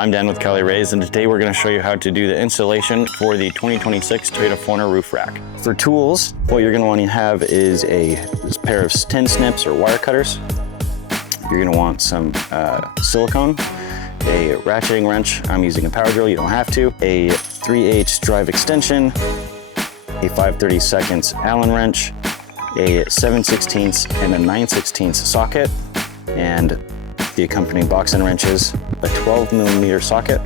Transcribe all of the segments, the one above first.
I'm Dan with Cali, and today we're going to show you how to do the installation for the 2026 Toyota 4Runner roof rack. For tools, what you're going to want to have is this pair of tin snips or wire cutters. You're going to want some silicone, a ratcheting wrench. I'm using a power drill, you don't have to. A 3/8 drive extension, a 5/32 Allen wrench, a 7/16 and a 9/16 socket, and the accompanying box end wrenches, a 12mm socket,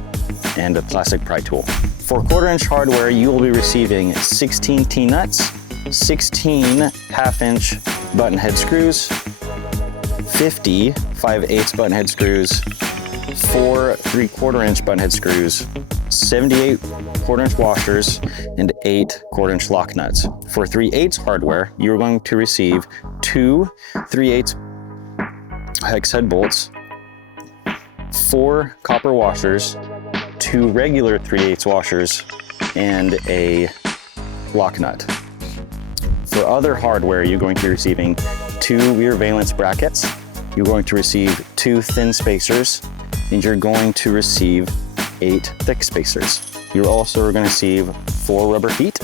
and a plastic pry tool. For 1/4" hardware, you will be receiving 16 T-nuts, 16 1/2" button head screws, 50 5/8 button head screws, 4 3/4" button head screws, 78 1/4" washers, and 8 1/4" lock nuts. For 3/8 hardware, you're going to receive 2 3/8 hex head bolts, 4 copper washers, 2 regular 3/8 washers, and a lock nut. For other hardware, you're going to be receiving 2 rear valence brackets. You're going to receive 2 thin spacers, and you're going to receive 8 thick spacers. You're also going to receive 4 rubber feet,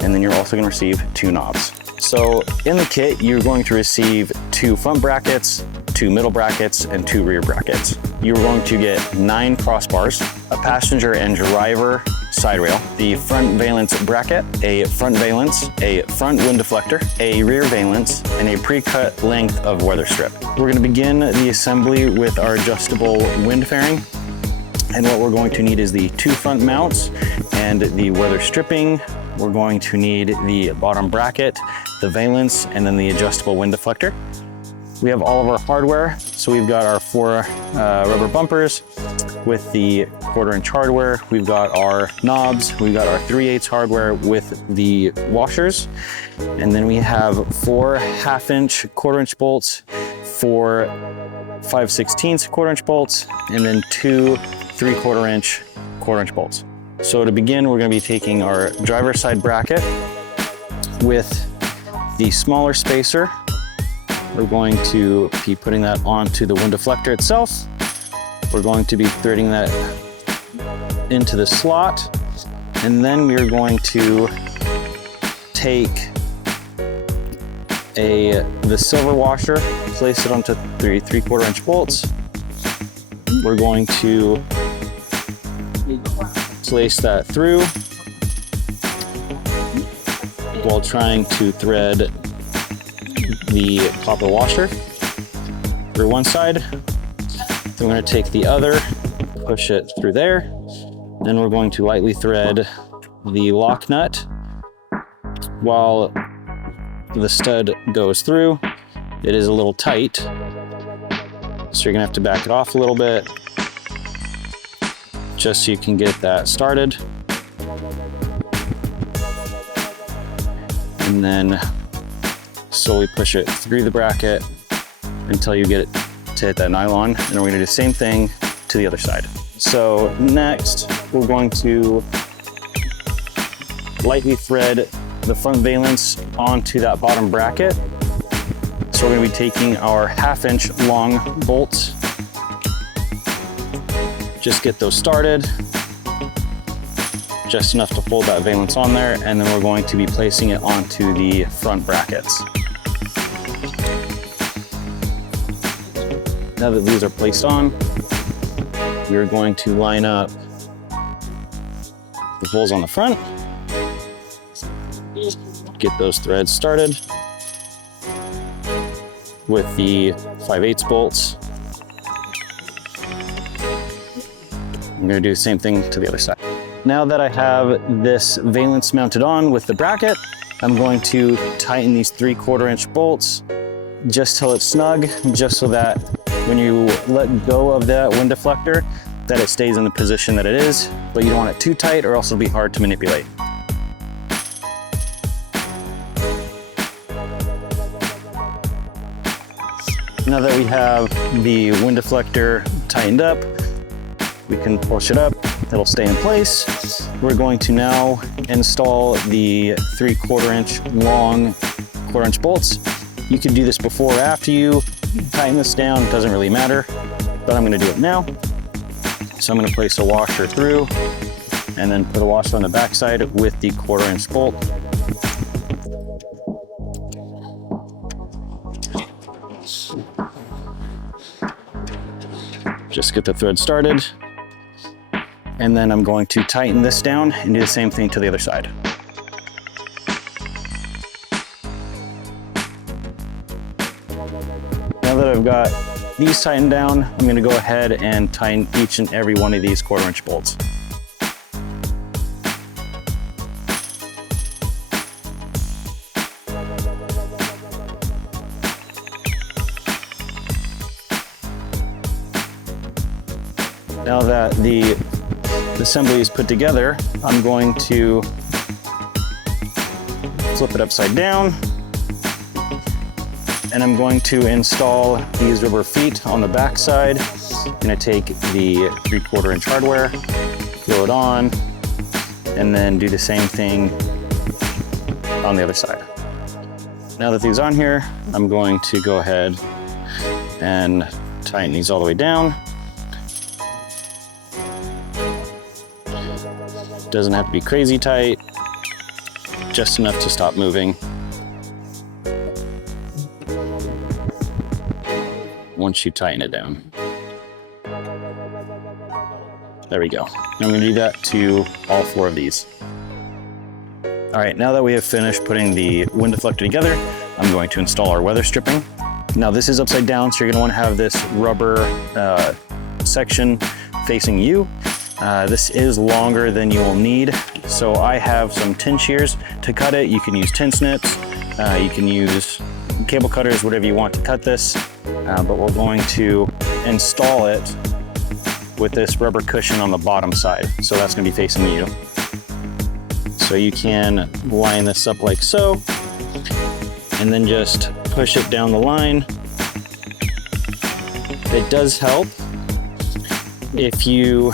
and then you're also going to receive 2 knobs. So in the kit, you're going to receive 2 front brackets, 2 middle brackets, and 2 rear brackets. You're going to get 9 crossbars, a passenger and driver side rail, the front valence bracket, a front valence, a front wind deflector, a rear valence, and a pre-cut length of weather strip. We're going to begin the assembly with our adjustable wind fairing. And what we're going to need is the 2 front mounts and the weather stripping. We're going to need the bottom bracket, the valence, and then the adjustable wind deflector. We have all of our hardware. So we've got our 4 rubber bumpers with the 1/4" hardware. We've got our knobs. We've got our 3/8 hardware with the washers. And then we have 4 1/2" 1/4" bolts, 4 5/16 1/4" bolts, and then 2 3/4" 1/4" bolts. So to begin, we're going to be taking our driver's side bracket with the smaller spacer. We're going to be putting that onto the wind deflector itself. We're going to be threading that into the slot, and then we're going to take the silver washer, place it onto 3 3/4" bolts. We're going to place that through while trying to thread the copper washer through one side. Then we're going to take the other, push it through there. Then we're going to lightly thread the lock nut while the stud goes through. It is a little tight, so you're going to have to back it off a little bit just so you can get that started. And then slowly push it through the bracket until you get it to hit that nylon. And then we're going to do the same thing to the other side. So next, we're going to lightly thread the front valence onto that bottom bracket. So we're going to be taking our 1/2" long bolts. Just get those started, just enough to hold that valence on there, and then we're going to be placing it onto the front brackets. Now that these are placed on, we're going to line up the holes on the front, get those threads started with the 5/8 bolts. I'm going to do the same thing to the other side. Now that I have this valence mounted on with the bracket, I'm going to tighten these 3/4" bolts just till it's snug, just so that when you let go of that wind deflector, that it stays in the position that it is, but you don't want it too tight or else it'll be hard to manipulate. Now that we have the wind deflector tightened up, we can push it up, it'll stay in place. We're going to now install the 3/4" long 1/4" bolts. You can do this before or after you tighten this down, it doesn't really matter, but I'm going to do it now. So I'm going to place a washer through and then put a washer on the backside with the 1/4" bolt. Just get the thread started. And then I'm going to tighten this down and do the same thing to the other side. Now that I've got these tightened down, I'm going to go ahead and tighten each and every one of these 1/4" bolts. Now that the assembly is put together, I'm going to flip it upside down, and I'm going to install these rubber feet on the back side. I'm going to take the 3/4" hardware, glue it on, and then do the same thing on the other side. Now that these are on here, I'm going to go ahead and tighten these all the way down. Doesn't have to be crazy tight, just enough to stop moving. Once you tighten it down. There we go. I'm going to do that to all 4 of these. All right, now that we have finished putting the wind deflector together, I'm going to install our weather stripping. Now this is upside down, so you're going to want to have this rubber section facing you. This is longer than you will need, so I have some tin shears to cut it. You can use tin snips, you can use cable cutters, whatever you want to cut this, but we're going to install it with this rubber cushion on the bottom side, so that's going to be facing you. So you can line this up like so, and then just push it down the line. It does help if you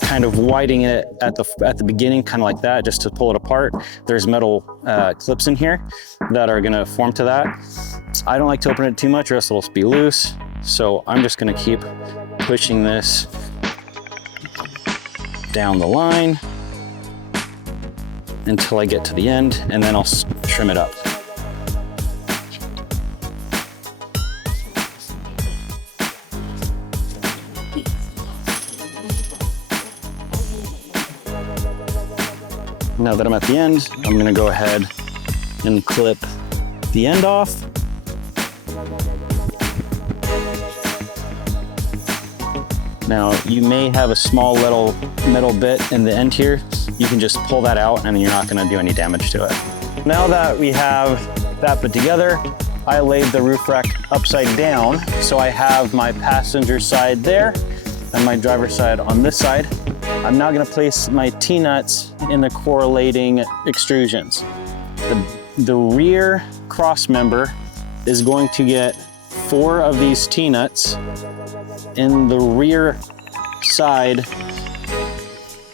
kind of widen it at the beginning, kind of like that, just to pull it apart. There's metal clips in here that are gonna form to that. I don't like to open it too much or else it'll be loose. So I'm just gonna keep pushing this down the line until I get to the end, and then I'll trim it up. Now that I'm at the end, I'm going to go ahead and clip the end off. Now you may have a small little metal bit in the end here. You can just pull that out and you're not going to do any damage to it. Now that we have that put together, I laid the roof rack upside down. So I have my passenger side there and my driver's side on this side. I'm now going to place my T-nuts in the correlating extrusions. The rear cross member is going to get 4 of these T-nuts in the rear side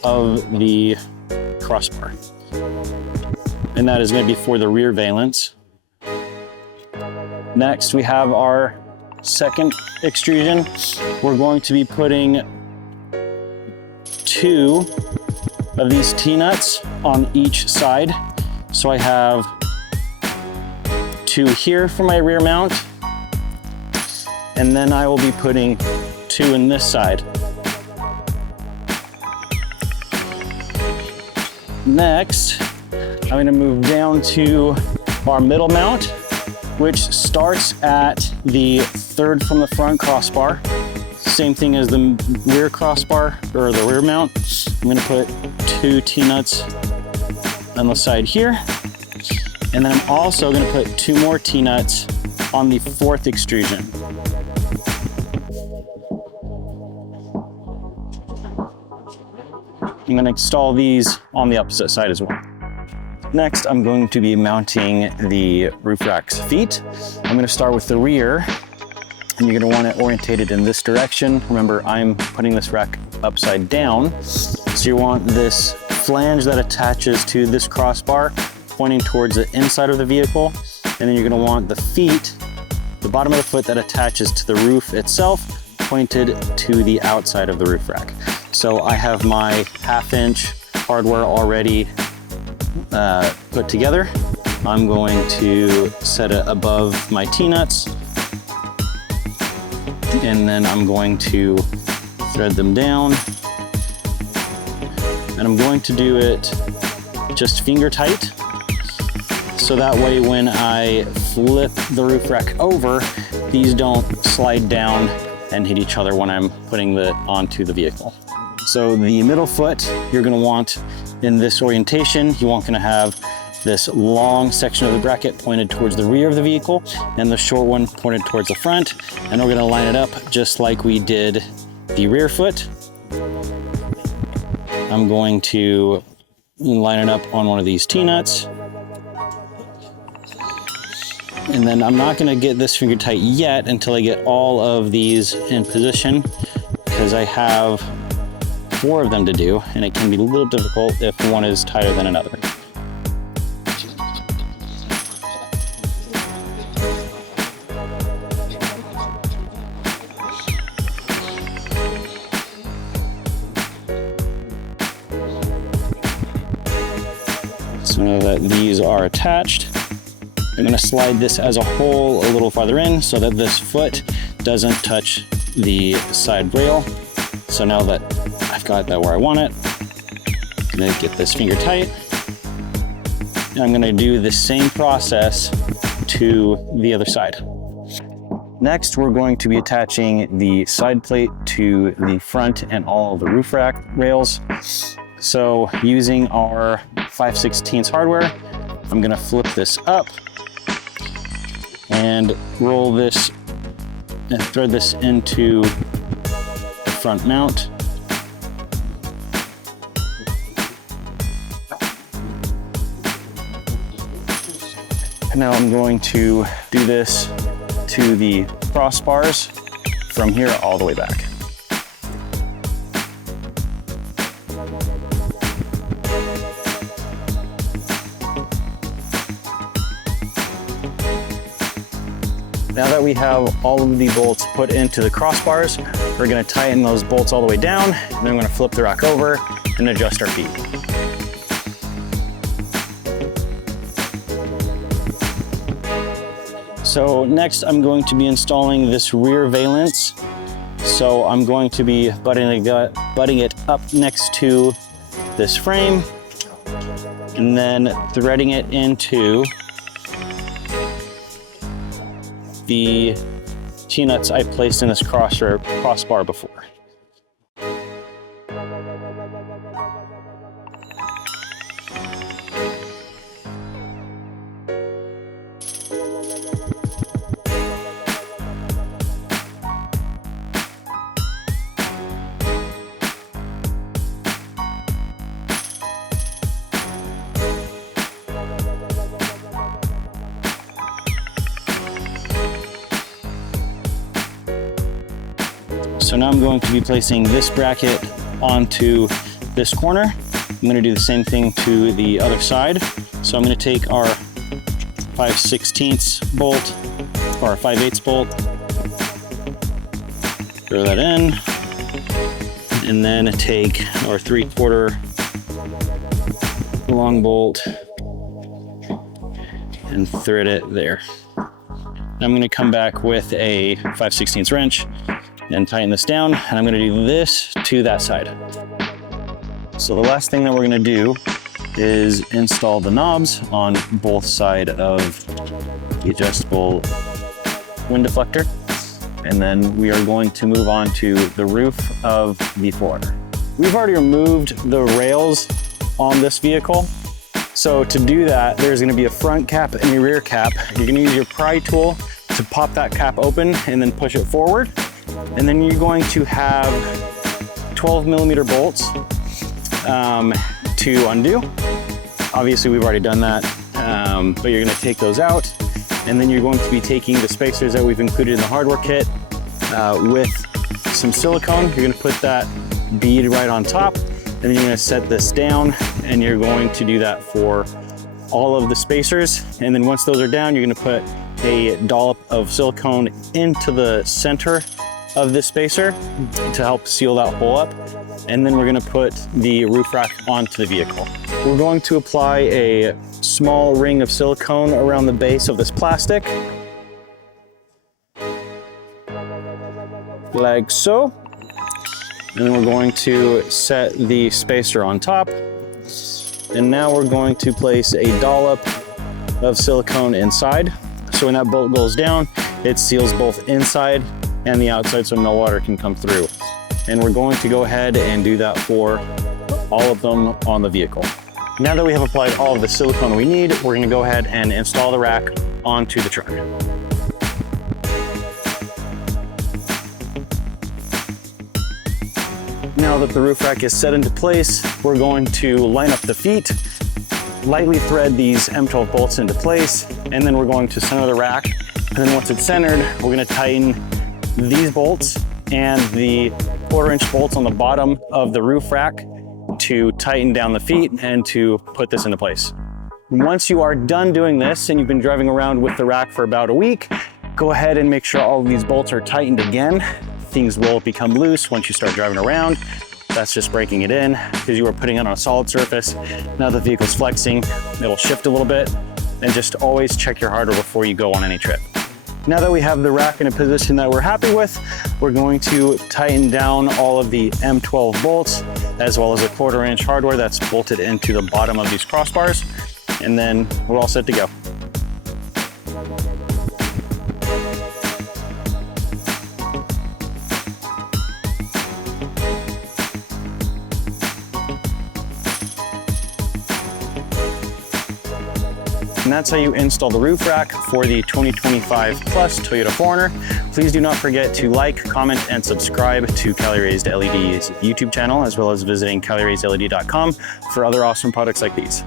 of the crossbar. And that is going to be for the rear valence. Next, we have our second extrusion. We're going to be putting 2 of these T-nuts on each side. So I have 2 here for my rear mount, and then I will be putting 2 in this side. Next, I'm going to move down to our middle mount, which starts at the 3rd from the front crossbar. Same thing as the rear crossbar or the rear mount. I'm going to put 2 T-nuts on the side here. And then I'm also going to put 2 more T-nuts on the 4th extrusion. I'm going to install these on the opposite side as well. Next, I'm going to be mounting the roof rack's feet. I'm going to start with the rear, and you're going to want it orientated in this direction. Remember, I'm putting this rack upside down. So you want this flange that attaches to this crossbar pointing towards the inside of the vehicle. And then you're going to want the feet, the bottom of the foot that attaches to the roof itself, pointed to the outside of the roof rack. So I have my 1/2 inch hardware already put together. I'm going to set it above my T-nuts, and then I'm going to thread them down. And I'm going to do it just finger tight, so that way when I flip the roof rack over, these don't slide down and hit each other when I'm putting it onto the vehicle. So the middle foot you're gonna want in this orientation, you want to have this long section of the bracket pointed towards the rear of the vehicle and the short one pointed towards the front. And we're gonna line it up just like we did the rear foot. I'm going to line it up on one of these T-nuts. And then I'm not gonna get this finger tight yet until I get all of these in position, because I have 4 of them to do, and it can be a little difficult if one is tighter than another. So now that these are attached, I'm going to slide this as a whole a little farther in so that this foot doesn't touch the side rail. So now that I've got that where I want it, I'm going to get this finger tight. And I'm going to do the same process to the other side. Next, we're going to be attaching the side plate to the front and all of the roof rack rails. So using our 5/16 hardware, I'm going to flip this up and roll this and thread this into the front mount. And now I'm going to do this to the crossbars from here all the way back. Now that we have all of the bolts put into the crossbars, we're going to tighten those bolts all the way down, and then I'm going to flip the rack over and adjust our feet. So next I'm going to be installing this rear valence. So I'm going to be butting it up next to this frame and then threading it into the T-nuts I placed in this crossbar before. So now I'm going to be placing this bracket onto this corner. I'm going to do the same thing to the other side. So I'm going to take our 5/16 bolt or 5/8 bolt, throw that in, and then take our 3/4 long bolt and thread it there. I'm going to come back with a 5/16 wrench and tighten this down, and I'm going to do this to that side. So the last thing that we're going to do is install the knobs on both sides of the adjustable wind deflector, and then we are going to move on to the roof of the 4Runner. We've already removed the rails on this vehicle. So to do that, there's going to be a front cap and a rear cap. You're going to use your pry tool to pop that cap open and then push it forward. And then you're going to have 12mm bolts to undo. Obviously, we've already done that, but you're going to take those out. And then you're going to be taking the spacers that we've included in the hardware kit with some silicone. You're going to put that bead right on top, and then you're going to set this down, and you're going to do that for all of the spacers. And then once those are down, you're going to put a dollop of silicone into the center of this spacer to help seal that hole up. And then we're gonna put the roof rack onto the vehicle. We're going to apply a small ring of silicone around the base of this plastic, like so. And then we're going to set the spacer on top. And now we're going to place a dollop of silicone inside. So when that bolt goes down, it seals both inside and the outside so no water can come through. And we're going to go ahead and do that for all of them on the vehicle. Now that we have applied all of the silicone we need, we're gonna go ahead and install the rack onto the truck. Now that the roof rack is set into place, we're going to line up the feet, lightly thread these M12 bolts into place, and then we're going to center the rack. And then once it's centered, we're gonna tighten these bolts and the 1/4-inch bolts on the bottom of the roof rack to tighten down the feet and to put this into place. Once you are done doing this and you've been driving around with the rack for about a week, go ahead and make sure all of these bolts are tightened again. Things will become loose once you start driving around. That's just breaking it in because you are putting it on a solid surface. Now the vehicle's flexing, it'll shift a little bit, and just always check your hardware before you go on any trip. Now that we have the rack in a position that we're happy with, we're going to tighten down all of the M12 bolts, as well as a 1/4-inch hardware that's bolted into the bottom of these crossbars, and then we're all set to go. And that's how you install the roof rack for the 2025 Plus Toyota 4Runner. Please do not forget to like, comment, and subscribe to Cali Raised LED's YouTube channel, as well as visiting caliraised.led.com for other awesome products like these.